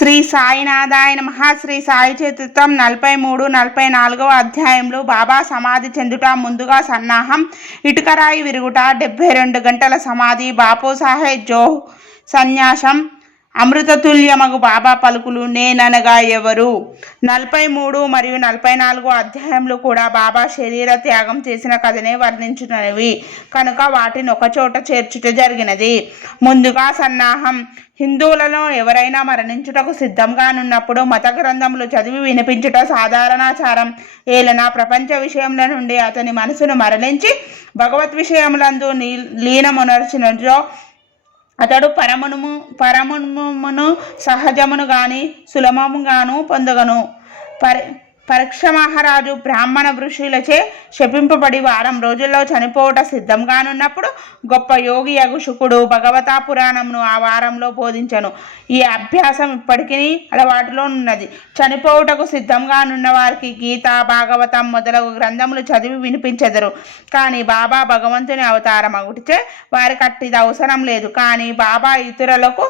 శ్రీ సాయినాథాయ నమః. శ్రీ సాయి చరిత్రం 43, 44వ అధ్యాయంలో బాబా సమాధి చెందుట, ముందుగా సన్నాహం, ఇటుకరాయి విరుగుట, 72 గంటల సమాధి, బాపు సాహెబ్ జో సన్యాసం, అమృతతుల్యమగు బాబా పలుకులు, నేననగా ఎవరు. 43 మరియు 44 అధ్యాయంలో కూడా బాబా శరీర త్యాగం చేసిన కథనే వర్ణించున్నవి కనుక వాటిని ఒకచోట చేర్చుట జరిగినది. ముందుగా సన్నాహం. హిందువులలో ఎవరైనా మరణించుటకు సిద్ధంగానున్నప్పుడు మత గ్రంథములు చదివి వినిపించుట సాధారణాచారం. ఏలన ప్రపంచ విషయముల నుండి అతని మనసును మరలించి భగవత్ విషయములందు లీనమునర్చినచో అతడు పరమును సహజమును గాని సులభముగాను పొందగను. పరీక్ష మహారాజు బ్రాహ్మణ ఋషులచే శపింపబడి వారం రోజుల్లో చనిపోవట సిద్ధంగానున్నప్పుడు గొప్ప యోగి యగు శుకుడు భగవతా పురాణమును ఆ వారంలో బోధించను. ఈ అభ్యాసం ఇప్పటికీ అలవాటులో ఉన్నది. చనిపోవుటకు సిద్ధంగానున్న వారికి గీత, భాగవతం మొదలగు గ్రంథములు చదివి వినిపించెదరు. కానీ బాబా భగవంతుని అవతారం అగుటిచే వారికి అట్టిది అవసరం లేదు. కానీ బాబా ఇతరులకు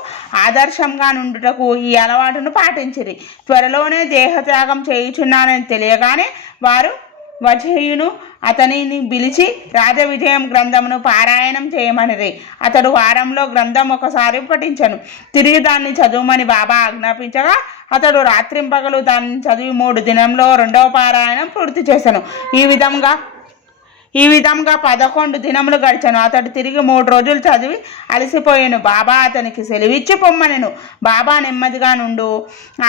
ఆదర్శంగా నుండుటకు ఈ అలవాటును పాటించిరి. త్వరలోనే దేహత్యాగం చేయుచున్నానని తెలియగానే వారు వజేయును అతనిని పిలిచి రాజవిజయం గ్రంథమును పారాయణం చేయమనిరి. అతడు వారంలో గ్రంథం ఒకసారి పఠించను. తిరిగి దాన్ని చదువుమని బాబా ఆజ్ఞాపించగా అతడు రాత్రింపగలు దాన్ని చదివి 3 దినంలో 2వ పారాయణం పూర్తి చేశాను. ఈ విధంగా 11 దినములు గడిచాను. అతడు తిరిగి 3 రోజులు చదివి అలసిపోయాను. బాబా అతనికి సెలవిచ్చి పొమ్మనెను. బాబా నెమ్మదిగా నుండు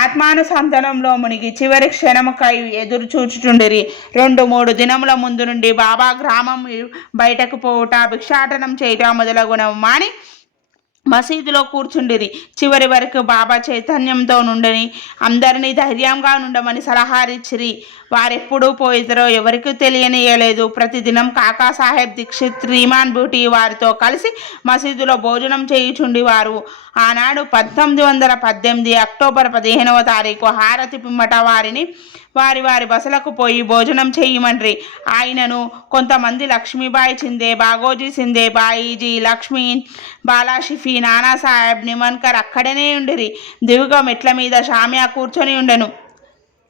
ఆత్మానుసంధానంలో మునిగి చివరి క్షణముకై ఎదురు చూచుచుండిరి. 2-3 దినముల ముందు నుండి బాబా గ్రామం బయటకు పోవుట, భిక్షాటనం చేయుట మొదలగునవి మాని మసీదులో కూర్చుండిరి. చివరి వరకు బాబా చైతన్యంతో నుండని అందరినీ ధైర్యంగా ఉండమని సలహాలిచ్చిరి. వారెప్పుడు పోయిదరో ఎవరికి తెలియనియలేదు. ప్రతిదినం కాకాసాహెబ్ దీక్షిత్, రీమాన్ బూటీ వారితో కలిసి మసీదులో భోజనం చేయుచుండివారు. ఆనాడు 1918 అక్టోబర్ 15వ తారీఖు హారతి పిమ్మట వారిని వారి బసలకు పోయి భోజనం చేయమన్రి. ఆయనను కొంతమంది లక్ష్మీబాయి చిందే, బాగోజీ సిందే, బాయిజీ, లక్ష్మీ, బాలాషిఫీ, నానాసాహెబ్ నిమన్కర్ అక్కడనే ఉండిరి. దిగుగా మెట్ల మీద షామియా కూర్చొని ఉండెను.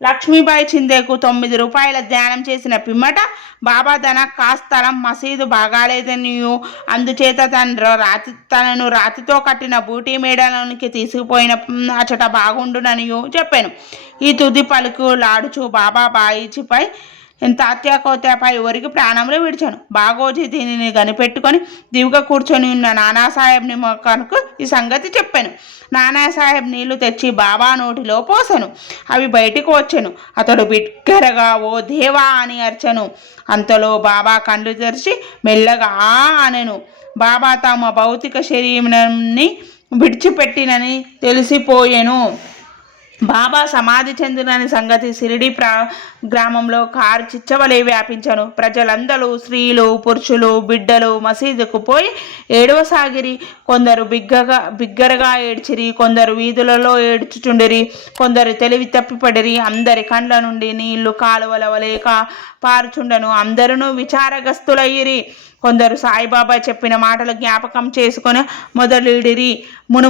లక్ష్మీబాయి చిందేకు 9 రూపాయల ధ్యానం చేసిన పిమ్మట బాబా కాస్తలం మసీదు బాగాలేదనియు అందుచేత తనను రాతితో కట్టిన బూటీ మేడలోనికి తీసుకుపోయిన అచట బాగుండుననియు చెప్పాను. ఈ తుది పలుకు లాడుచు బాబా బాయిచిపై తాత్యాకోత్యాపై ఒరికి ప్రాణములు విడిచాను. బాగోజీ దీనిని కనిపెట్టుకొని దివుగా కూర్చొని ఉన్న నానాసాహెబ్ నిమన్కర్కు ఈ సంగతి చెప్పాను. నానాసాహెబ్ నీళ్లు తెచ్చి బాబా నోటిలో పోసాను. అవి బయటికి వచ్చాను. అతడు బిగ్గరగా ఓ దేవా అని అర్చను. అంతలో బాబా కళ్ళు తెరిచి మెల్లగా అనెను. బాబా తమ భౌతిక శరీరాన్ని విడిచిపెట్టినని తెలిసిపోయెను. బాబా సమాధి చెందినని సంగతి షిరిడి గ్రామంలో కారు చిచ్చవలే వ్యాపించను. ప్రజలందరూ, స్త్రీలు, పురుషులు, బిడ్డలు మసీదుకు పోయి ఏడవసాగిరి. కొందరు బిగ్గరగా ఏడ్చిరి, కొందరు వీధులలో ఏడ్చుచుండిరి, కొందరు తెలివి తప్పిపడిరి. అందరి కండ్ల నుండి నీళ్లు కాలువల వలె పారుచుండను. అందరూ విచారగ్రస్తులయ్యిరి. కొందరు సాయిబాబా చెప్పిన మాటలు జ్ఞాపకం చేసుకొని మొదలుడిరి.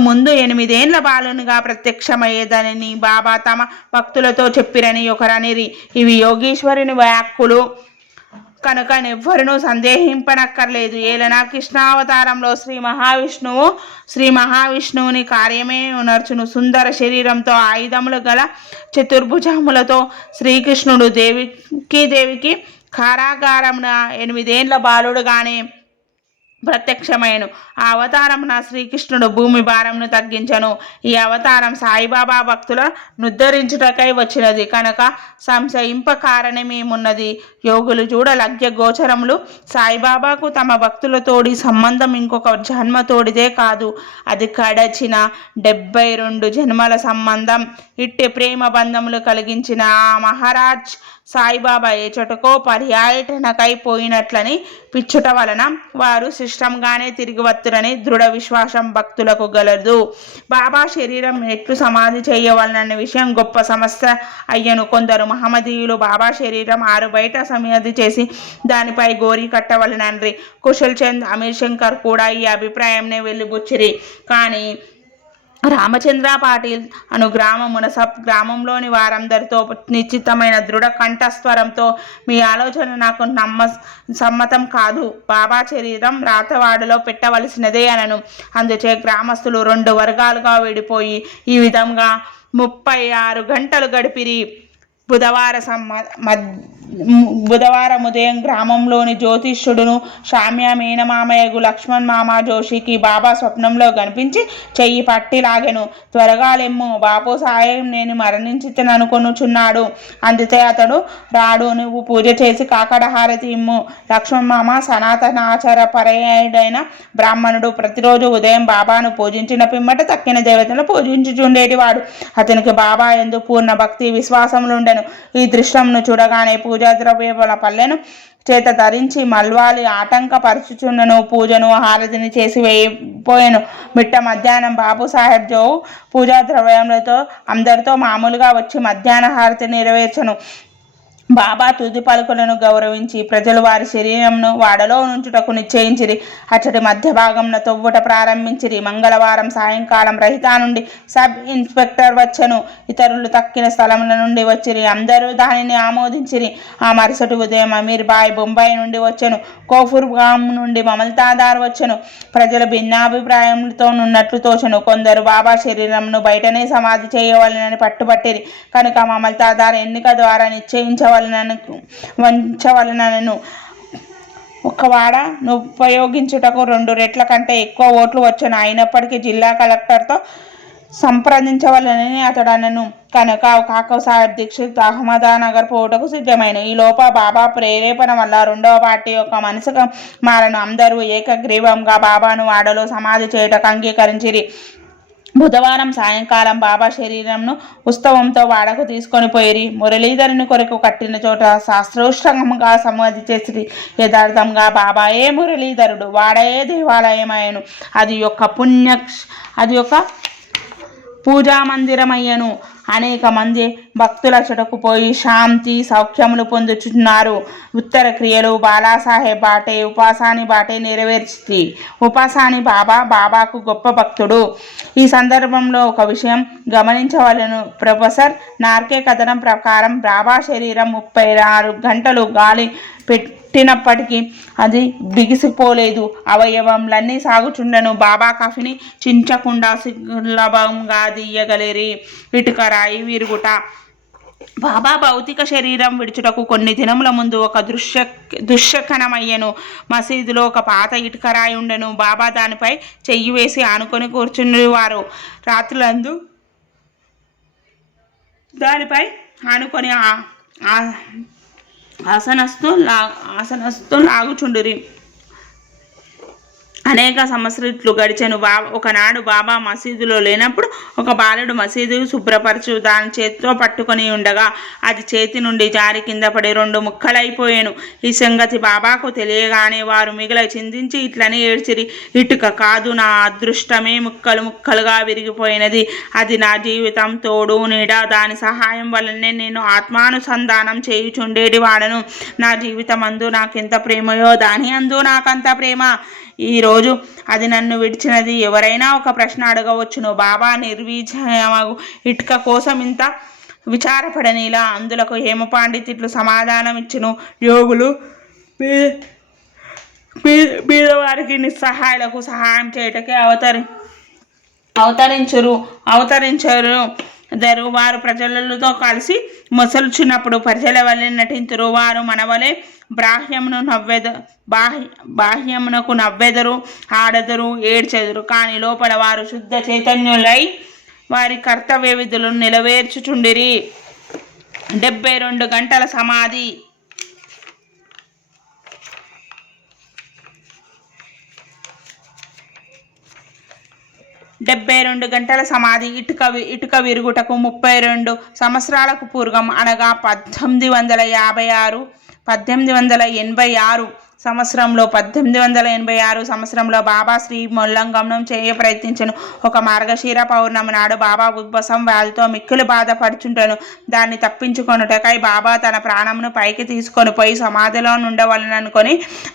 ముందు 8 ఏళ్ల బాలునిగా ప్రత్యక్షమయ్యేదని బాబా తమ భక్తులతో చెప్పిరని ఒకరనిరి. ఇవి యోగీశ్వరుని వ్యాక్కులు కనుక ఎవ్వరూ సందేహింపనక్కర్లేదు. ఏలన కృష్ణావతారంలో శ్రీ మహావిష్ణువుని కార్యమే ఉనర్చును. సుందర శరీరంతో ఆయుధములు గల చతుర్భుజములతో శ్రీకృష్ణుడు దేవికి కారాగారమున 8 ఏళ్ల బాలుడుగానే ప్రత్యక్షమైను. ఆ అవతారమున శ్రీకృష్ణుడు భూమి భారమును తగ్గించను. ఈ అవతారం సాయిబాబా భక్తుల నుద్ధరించుటకై వచ్చినది కనుక సంశయింప కారణమేమున్నది. యోగులు చూడ లగ్య గోచరములు. సాయిబాబాకు తమ భక్తులతోడి సంబంధం ఇంకొక జన్మతోడిదే కాదు, అది గడచిన 72 జన్మల సంబంధం. ఇట్టి ప్రేమ బంధములు కలిగించిన ఆ మహారాజ్ సాయిబాబా ఏ చోటకో పర్యాటనకై పోయినట్లని పిచ్చుట వలన వారు శిష్టంగానే తిరిగి వత్తురని దృఢ విశ్వాసం భక్తులకు గలదు. బాబా శరీరం ఎట్లు సమాధి చేయవలనన్న విషయం గొప్ప సమస్య అయ్యను. కొందరు మహమ్మదీయులు బాబా శరీరం ఆరు బయట సమాధి చేసి దానిపై గోరీ కట్టవలనన్రి. కుశల్ చంద్, అమీర్ శంకర్ కూడా ఈ అభిప్రాయంనే వెళ్ళిబుచ్చిరి. కానీ రామచంద్ర పాటిల్ అను గ్రామమున గ్రామంలోని వారందరితో నిశ్చితమైన దృఢ కంఠస్వరంతో, మీ ఆలోచన నాకు సమ్మతం కాదు. బాబా శరీరం రాతవాడులో పెట్టవలసినదే అనను. అందుచే గ్రామస్తులు 2 వర్గాలుగా విడిపోయి ఈ విధంగా 36 గంటలు గడిపిరి. బుధవారం ఉదయం గ్రామంలోని జ్యోతిష్యుడును శామ్య మేనమామయ్యగు లక్ష్మణ్ మామ జోషికి బాబా స్వప్నంలో కనిపించి చెయ్యి పట్టి లాగెను. త్వరగా లెమ్ము, బాపు సాయం నేను మరణించితననుకొనుచున్నాడు. అందుతే అతడు రాడు, నువ్వు పూజ చేసి కాకడ హారతి ఇమ్ము. లక్ష్మణ్ మామ సనాతనాచార పరాయణుడైన బ్రాహ్మణుడు. ప్రతిరోజు ఉదయం బాబాను పూజించిన పిమ్మట తక్కిన దేవతలను పూజించుచుండేటివాడు. అతనికి బాబా యందు పూర్ణ భక్తి విశ్వాసములుండెను. ఈ దృశ్యంను చూడగానే పూజా ద్రవ్యముల పల్లెను చేత ధరించి మల్వాలి ఆటంకపరుచుచున్నను. పూజను హారతిని చేసి వేయిపోయాను. మిట్ట మధ్యాహ్నం బాబు సాహెబ్ జో పూజా ద్రవ్యములతో అందరితో మామూలుగా వచ్చి మధ్యాహ్న హారతి నెరవేర్చను. బాబా తుది పలుకులను గౌరవించి ప్రజలు వారి శరీరంను వాడలో నుంచుటకు నిశ్చయించిరి. అచ్చటి మధ్య భాగంన తొవ్వుట ప్రారంభించిరి. మంగళవారం సాయంకాలం రహితా నుండి సబ్ ఇన్స్పెక్టర్ వచ్చెను. ఇతరులు తక్కిన స్థలముల నుండి వచ్చిరి. అందరూ దానిని ఆమోదించిరి. ఆ మరుసటి ఉదయం అమీర్ బాయ్ బొంబాయి నుండి వచ్చెను. కోఫూర్ గాం నుండి మమల్తాదార్ వచ్చెను. ప్రజలు భిన్నాభిప్రాయంతో ఉన్నట్లు తోచెను. కొందరు బాబా శరీరంను బయటనే సమాధి చేయవలనని పట్టుబట్టిరి. కనుక మమల్తాదార్ ఎన్నిక ద్వారా వంచవలనను ఒక వాడను ఉపయోగించుటకు 2 రెట్ల కంటే ఎక్కువ ఓట్లు వచ్చాను. అయినప్పటికీ జిల్లా కలెక్టర్తో సంప్రదించవలనని అతడు అనను. కనుక కాకవ్ సాహెబ్ దీక్షిత్ అహ్మదానగర్ పోవుటకు సిద్ధమైన ఈ లోప బాబా ప్రేరేపణ వల్ల 2వ పార్టీ యొక్క మనసుకు మారను. అందరూ ఏకగ్రీవంగా బాబాను వాడలో సమాధి చేయటకు అంగీకరించిరి. బుధవారం సాయంకాలం బాబా శరీరంను ఉత్సవంతో వాడకు తీసుకొని పోయిరి. మురళీధరుని కొరకు కట్టిన చోట శాస్త్రోష్టంగా సమాధి చేసిరి. యథార్థంగా బాబాయే మురళీధరుడు, వాడయే దేవాలయమయ్యను. అది యొక్క పూజా మందిరమయ్యను. అనేక మంది భక్తుల చెటకు పోయి శాంతి సౌఖ్యములు పొందుచున్నారు. ఉత్తర క్రియలు బాలాసాహెబ్ బాటే ఉపాసాని బాటే నెరవేర్చి. ఉపాసాని బాబాకు గొప్ప భక్తుడు. ఈ సందర్భంలో ఒక విషయం గమనించవలను. ప్రొఫెసర్ నార్కే కథనం ప్రకారం బాబా శరీరం 36 గంటలు గాలి పెట్టినప్పటికీ అది బిగిసిపోలేదు. అవయవములన్నీ సాగుచుండెను. బాబా కాఫీని చించకుండా సులభంగా తీయగలిరి. ఇటుకరాయి విరుగుట. బాబా భౌతిక శరీరం విడుచుటకు కొన్ని దినముల ముందు ఒక దుశ్శకనమయ్యను. మసీదులో ఒక పాత ఇటుకరాయి ఉండెను. బాబా దానిపై చెయ్యి వేసి ఆనుకొని కూర్చునేవారు. రాత్రులందు దానిపై ఆనుకొని ఆసనస్తూ లాగుచుండిరి. అనేక సంవత్సరాలు గడిచెను. ఒకనాడు బాబా మసీదులో లేనప్పుడు ఒక బాలుడు మసీదు శుభ్రపరచు దాని చేతితో పట్టుకొని ఉండగా అది చేతి నుండి జారి కింద పడి 2 ముక్కలైపోయాను. ఈ సంగతి బాబాకు తెలియగానే వారు మిగిలి చిందించి ఇట్లని ఏడ్చిరి. ఇటుక కాదు, నా అదృష్టమే ముక్కలు ముక్కలుగా విరిగిపోయినది. అది నా జీవితం తోడు నీడ. దాని సహాయం వల్లనే నేను ఆత్మానుసంధానం చేయుచుండేటి వాడను. నా జీవితం అందు నాకెంత ప్రేమయో దాని అందు నాకంత ప్రేమ. ఈరోజు అది నన్ను విడిచినది. ఎవరైనా ఒక ప్రశ్న అడగవచ్చును, బాబా నిర్వీర్యమగు ఇటుక కోసం ఇంత విచారపడనిలా. అందులకు హేమపాండితిట్లు సమాధానం ఇచ్చును. యోగులు బీదవారికి నిస్సహాయులకు సహాయం చేయటకే అవతరించరు. వారు ప్రజలతో కలిసి మొసలుచున్నప్పుడు ప్రజల వలె నటింతురు. వారు మనవలే బాహ్యమునకు నవ్వెదరు, ఆడెదరు, ఏడ్చెదరు. కానీ లోపల వారు శుద్ధ చైతన్యులై వారి కర్తవ్య విధులను నెరవేర్చుచుండిరి. 72 గంటల సమాధి. 72 గంటల సమాధి. ఇటుక విరుగుటకు 32 సంవత్సరాలకు పూర్వం అనగా 1886 సంవత్సరంలో 1886 సంవత్సరంలో బాబా శ్రీ మొల్లంగమనం చేయ ప్రయత్నించను. ఒక మార్గశీర పౌర్ణమి నాడు బాబా ఉబ్బసం వ్యాధితో మిక్కిలి బాధపడుచుంటాను. దాన్ని తప్పించుకొనుటకై బాబా తన ప్రాణమును పైకి తీసుకొని పోయి సమాధిలో నుండవలననుకొని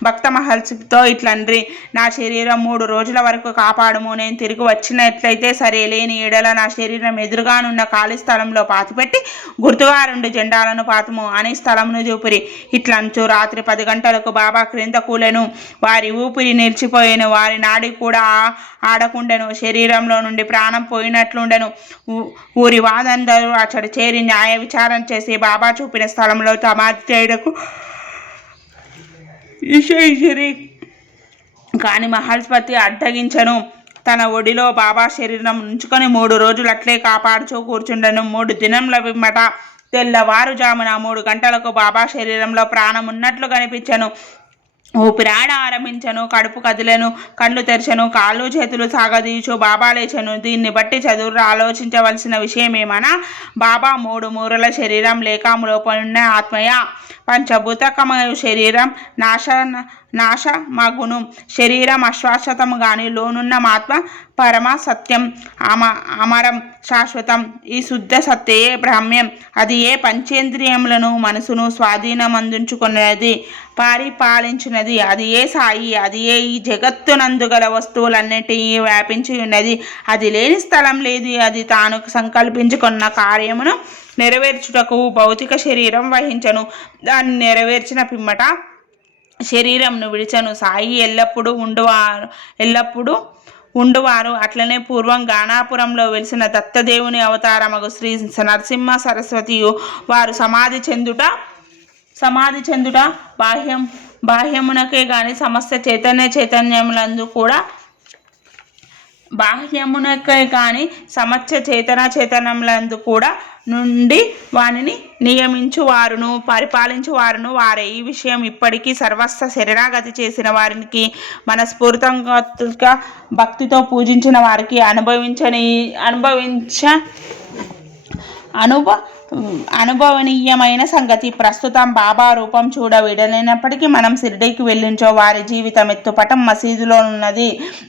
భక్త మహర్షితో ఇట్లండ్రి, నా శరీరం 3 రోజుల వరకు కాపాడుము. నేను తిరిగి వచ్చినట్లయితే సరే, లేని ఎడల నా శరీరం ఎదురుగానున్న ఖాళీ స్థలంలో పాతిపెట్టి గుర్తుగా 2 జెండాలను పాతుము అని స్థలమును చూపిరి. ఇట్లంచు రాత్రి 10 గంటలకు బాబా క్రింద కూలెను. వారి ఊపిరి నిలిచిపోయెను. వారి నాడి కూడా ఆడకుండెను. శరీరంలో నుండి ప్రాణం పోయినట్లుండెను. ఊరి వాదందరూ అచ్చడి చేరి న్యాయ విచారణ చేసి బాబా చూపిన స్థలంలో సమాధి చేయడకు నిశ్చయించిరి. కాని మహల్పతి అడ్డగించను. తన ఒడిలో బాబా శరీరం ఉంచుకొని 3 రోజులు అట్లే కాపాడుచూ కూర్చుండెను. 3 దినముల పిమ్మట తెల్లవారుజామున 3 గంటలకు బాబా శరీరంలో ప్రాణం ఉన్నట్లు కనిపించెను. ఊపిరాడ ఆరంభించను. కడుపు కదిలెను. కళ్ళు తెరచెను. కాళ్ళు చేతులు సాగదీచు బాబా లేచెను. దీన్ని బట్టి చదువురు ఆలోచించవలసిన విషయమేమనా, బాబా 3 మూరల శరీరం లేక లోపలున్న ఆత్మయ. పంచభూతకమయు శరీరం నాశమగును. శరీరం అశ్వాశ్వతము గాని లోనున్న ఆత్మ పరమ సత్యం, అమరం, శాశ్వతం. ఈ శుద్ధ సత్యయే బ్రహ్మ్యం. అది ఏ పంచేంద్రియములను మనసును స్వాధీనమందుంచుకున్నది, పరిపాలించినది. అది ఏ సాయి. అది ఏ ఈ జగత్తునందు గల వస్తువులన్నిటినీ వ్యాపించి ఉన్నది. అది లేని స్థలం లేదు. అది తాను సంకల్పించుకున్న కార్యమును నెరవేర్చుటకు భౌతిక శరీరం వహించను. దాన్ని నెరవేర్చిన పిమ్మట శరీరంను విడిచను. సాయి ఎల్లప్పుడూ ఉండువారు. అట్లనే పూర్వం గానాపురంలో వెలిసిన దత్తదేవుని అవతారమగు శ్రీ నరసింహ సరస్వతియు వారు సమాధి చెందుట బాహ్యమునకే గాని సమస్త చైతన్యములందు కూడా చైతన్యములందు కూడా నుండి వానిని నియమించువారును పరిపాలించువారును వారే. ఈ విషయం ఇప్పటికీ సర్వస్వ శరణాగతి చేసిన వారికి, మనస్ఫూర్తిగా భక్తితో పూజించిన వారికి అనుభవనీయమైన సంగతి. ప్రస్తుతం బాబా రూపం చూడ విడలేనప్పటికీ మనం షిర్డీకి వెళ్ళించో వారి జీవితం ఎత్తుపటం మసీదులో ఉన్నది.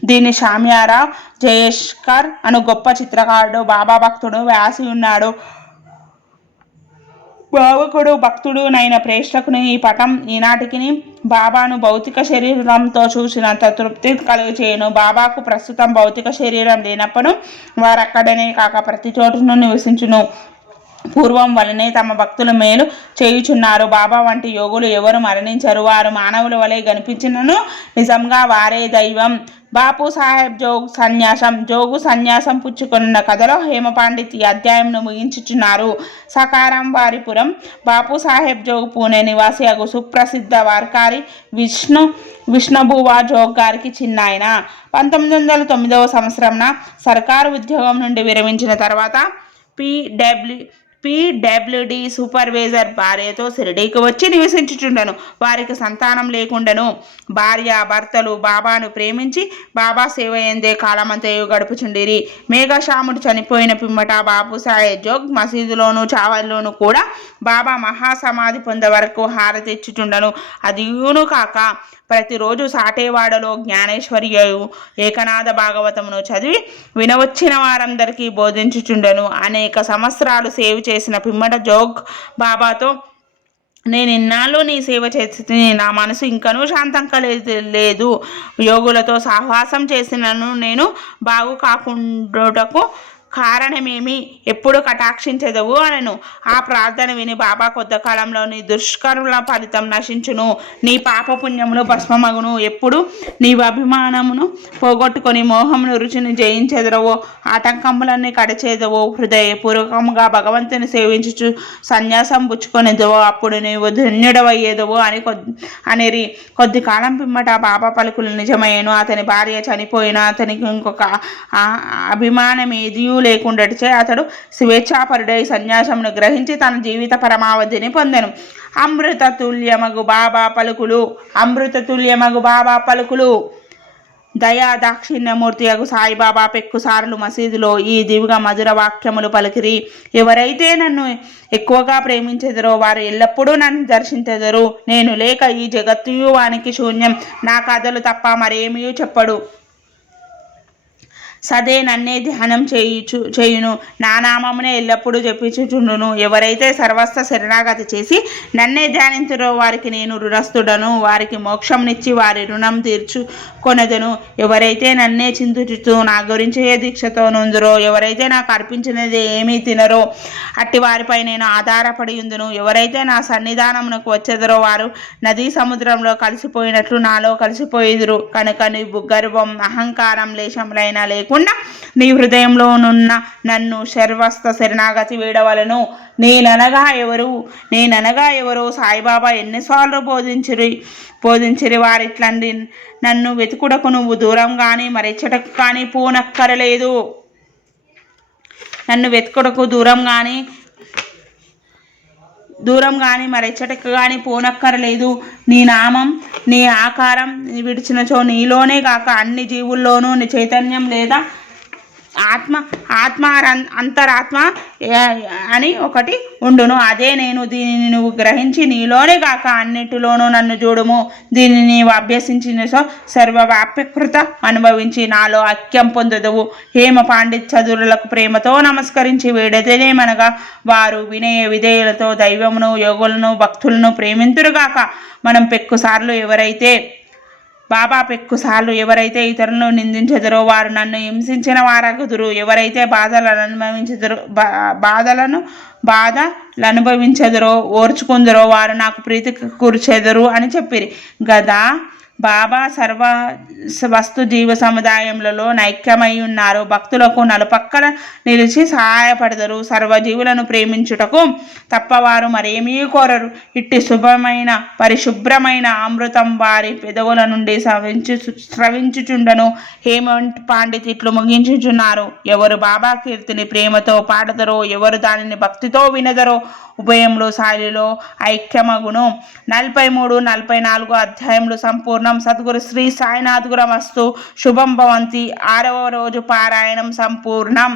దీన్ని షామ్యారావు జయేష్కర్ అను గొప్ప చిత్రకారుడు, బాబా భక్తుడు వ్యాసి ఉన్నాడు. భావకుడు భక్తుడు నైన ప్రేక్షకుని ఈ పటం ఈనాటికి బాబాను భౌతిక శరీరంతో చూసినంత తృప్తి కలుగచేయను. బాబాకు ప్రస్తుతం భౌతిక శరీరం లేనప్పుడు వారక్కడనే కాక ప్రతి చోటును నివసించును. పూర్వం వలనే తమ భక్తుల మేలు చేయుచున్నారు. బాబా వంటి యోగులు ఎవరు మరణించరు. వారు మానవుల వలె కనిపించినను నిజంగా వారే దైవం. బాపు సాహెబ్ జోగు సన్యాసం పుచ్చుకున్న కథలో హేమపాండిత్ ఈ అధ్యాయంను ముగించుచున్నారు. సకారం వారిపురం బాపు సాహెబ్ జోగ్ పూణే నివాసి అగు సుప్రసిద్ధ వార్కారి విష్ణుబువా జోగ్ గారికి చిన్నాయన. 1909వ సంవత్సరంన సర్కారు ఉద్యోగం నుండి విరమించిన తర్వాత పీడబ్ల్యూడి సూపర్వైజర్ భార్యతో షిరిడీకి వచ్చి నివసించుచుండెను. వారికి సంతానం లేకుండెను. భర్తలు బాబాను ప్రేమించి బాబా సేవ ఎందే కాలమంతయు గడుపుచుండిరి. మేఘశ్యాముడు చనిపోయిన పిమ్మట బాపు సాహెబ్ జోగ్ మసీదులోను చావల్లోను కూడా బాబా మహాసమాధి పొందే వరకు హారతిచ్చుచుండెను. అదియును కాక ప్రతిరోజు సాటేవాడలో జ్ఞానేశ్వర్యు ఏకనాథ భాగవతమును చదివి వినవచ్చిన వారందరికీ బోధించుచుండెను. అనేక సంవత్సరాలు సేవ చేసిన పిమ్మట జోగ్ బాబాతో, నేను ఇన్నాళ్ళు నీ సేవ చేసి నా మనసు ఇంకనూ శాంతం లేదు. యోగులతో సహవాసం చేసినను నేను బాగు కాకుండాటకు కారణమేమి, ఎప్పుడు కటాక్షించదవు అనను. ఆ ప్రార్థన విని బాబా కొద్దికాలంలో నీ దుష్కర్మల ఫలితం నశించును, నీ పాపపుణ్యములు భస్మమగును. ఎప్పుడు నీవు అభిమానమును పోగొట్టుకొని మోహమును రుచిని జయించెదరవో, ఆటంకములన్నీ కడచేదవో, హృదయపూర్వకముగా భగవంతుని సేవించుచు సన్యాసం పుచ్చుకొనిదవో, అప్పుడు నీవు ధన్యుడవయ్యేదవో అనిరి. కొద్ది కాలం పిమ్మట బాబా పలుకులు నిజమయ్యను. అతని భార్య చనిపోయిన అతనికి ఇంకొక అభిమానం ఏదియూ లేకుండాచే అతడు స్వేచ్ఛాపరుడై సన్యాసమును గ్రహించి తన జీవిత పరమావధిని పొందెను. అమృతతుల్యమగు బాబా పలుకులు దయా దాక్షిణ్యమూర్తి అగు సాయిబాబా పెక్కుసార్లు మసీదులో ఈ దివ్య మధుర వాక్యములు పలికిరి. ఎవరైతే నన్ను ఎక్కువగా ప్రేమించెదరో వారు ఎల్లప్పుడూ నన్ను దర్శించెదరు. నేను లేక ఈ జగత్తు వానికి శూన్యం. నా కథలు తప్ప మరేమీ చెప్పడు. సదే నన్నే ధ్యానం చేయును. నా నామమునే ఎల్లప్పుడూ జపించుచుండును. ఎవరైతే సర్వస్వ శరణాగతి చేసి నన్నే ధ్యానించురో వారికి నేను రుణస్థుడను. వారికి మోక్షంనిచ్చి వారి రుణం తీర్చుకొనెదను. ఎవరైతే నన్నే చింతించుతూ నా గురించి ఏ దీక్షతో నుందురో, ఎవరైతే నాకు అర్పించినది ఏమీ తినరో అట్టి వారిపై నేను ఆధారపడి ఉందును. ఎవరైతే నా సన్నిధానమునకు వచ్చెదరో వారు నదీ సముద్రంలో కలిసిపోయినట్లు నాలో కలిసిపోయిదురు. కనుక నీ గర్వం అహంకారం లేశములైనా లేకుండా నీ హృదయంలోనున్న నన్ను సర్వస్వ శరణాగతి వీడవలను. నేననగా ఎవరు సాయిబాబా ఎన్నిసార్లు బోధించిరి వారిట్లండి. నన్ను వెతుకుడకు నువ్వు దూరం కానీ మరెచ్చటకు కానీ పోనక్కరలేదు. నన్ను వెతుకుడకు దూరం కానీ మరెచ్చటకు కానీ పోనక్కరలేదు. నీ నామం నీ ఆకారం విడిచినచో నీలోనే కాక అన్ని జీవుల్లోనూ నీ చైతన్యం లేదా ఆత్మ అంతరాత్మ అని ఒకటి ఉండును. అదే నేను. దీనిని నువ్వు గ్రహించి నీలోనే కాక అన్నిటిలోనూ నన్ను చూడుము. దీనిని నీవు అభ్యసించిన సర్వవ్యాప్యకృత అనుభవించి నాలో ఐక్యం పొందదువు. హేమ పాండిత్ చదువులకు ప్రేమతో నమస్కరించి వేడేదేమనగా వారు వినయ విధేయులతో దైవమును యోగులను భక్తులను ప్రేమింతురుగాక. మనం పెక్కుసార్లు ఎవరైతే ఇతరులను నిందించెదరో వారు నన్ను హింసించిన వారగుదురు. ఎవరైతే బాధలనుభవించెదరో ఓర్చుకుందరో వారు నాకు ప్రీతి కూర్చెదరు అని చెప్పిరి గదా. బాబా సర్వ వస్తు జీవ సముదాయములలో నైక్యమై ఉన్నారు. భక్తులకు నలుపక్కల నిలిచి సహాయపడతారు. సర్వజీవులను ప్రేమించుటకు తప్ప వారు మరేమీ కోరరు. ఇట్టి శుభమైన పరిశుభ్రమైన అమృతం వారి పెదవుల నుండి స్రవించుచుండను. హేమంత్ పండిత్ ఇట్లు ముగించుచున్నారు. ఎవరు బాబా కీర్తిని ప్రేమతో పాడదరో, ఎవరు దానిని భక్తితో వినదరో ఉభయంలో శైలిలో ఐక్యమగును. 43, 44 అధ్యాయములు సంపూర్ణం. సద్గురు శ్రీ సాయినాథ్ గురమస్తు. శుభం భవంతి. 6వ రోజు పారాయణం సంపూర్ణం.